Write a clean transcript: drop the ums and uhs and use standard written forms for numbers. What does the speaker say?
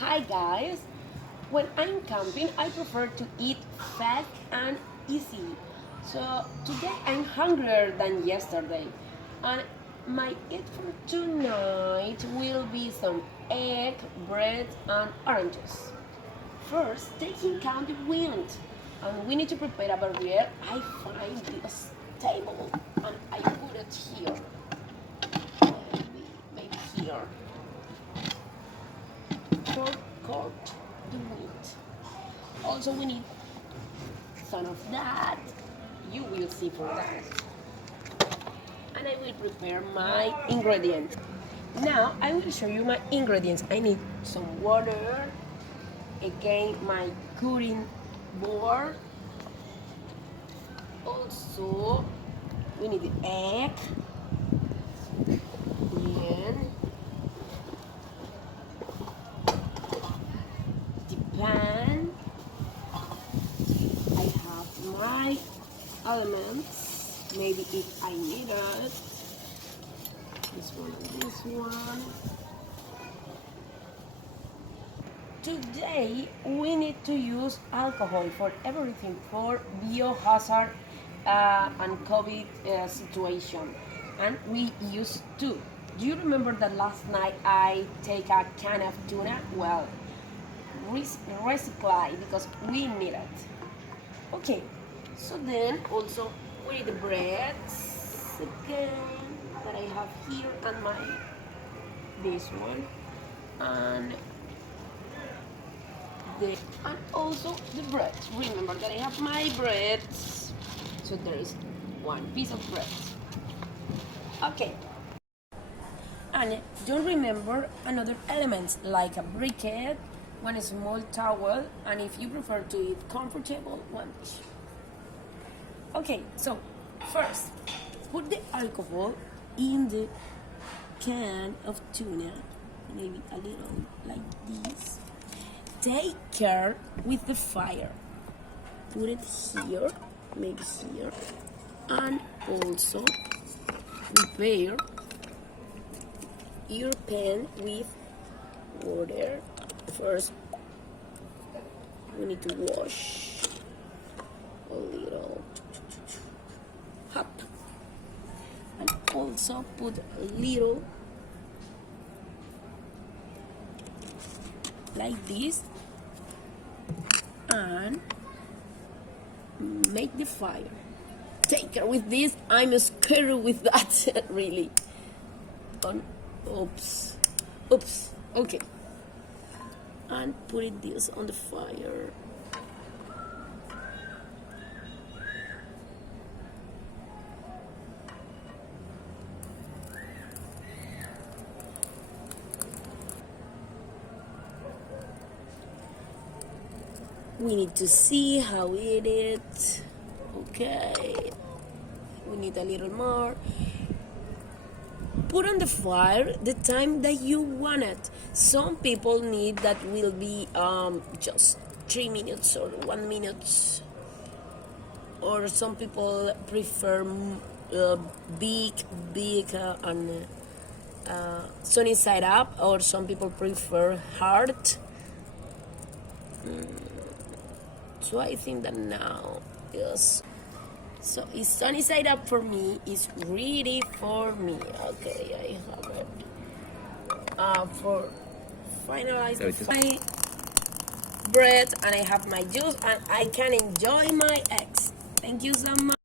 Hi guys! When I'm camping, I prefer to eat fast and easy. So today I'm hungrier than yesterday. And my eat for tonight will be some egg, bread, and oranges. First, taking count the wind. And we need to prepare a barrier. I find this table and I put it here. Maybe here. For coat the meat. Also, we need some of that. You will see for that. And I will prepare my ingredients. Now, I will show you my ingredients. I need some water, again, my cutting board. Also, we need the egg. Then, the pan. I have my elements. Maybe if I need it. This one and this one. Today we need to use alcohol for everything, for biohazard and COVID situation, and we use two. Do you remember that last night I take a can of tuna? Well, recycle because we need it. Okay, so then also we need the breads again that I have here and my this one and and also the bread. Remember that I have my bread. So there is one piece of bread. Okay. And don't remember another elements like a briquette, one small towel, and if you prefer to eat comfortable, one dish. Okay, so first put the alcohol in the can of tuna, maybe a little like this. Take care with the fire. Put it here, maybe here, and also prepare your pan with water. First, we need to wash a little up, and also put a little like this and make the fire. Take care with this. I'm scared with that really. Oops. Okay. And put this on the fire. We need to see how it is. Okay. We need a little more. Put on the fire the time that you want it. Some people need that will be just 3 minutes or 1 minute. Or some people prefer big and sunny side up. Or some people prefer hard. So I think that now, yes. So it's sunny side up for me. It's ready for me. Okay, I have it. For finalize my bread, and I have my juice, and I can enjoy my eggs. Thank you so much.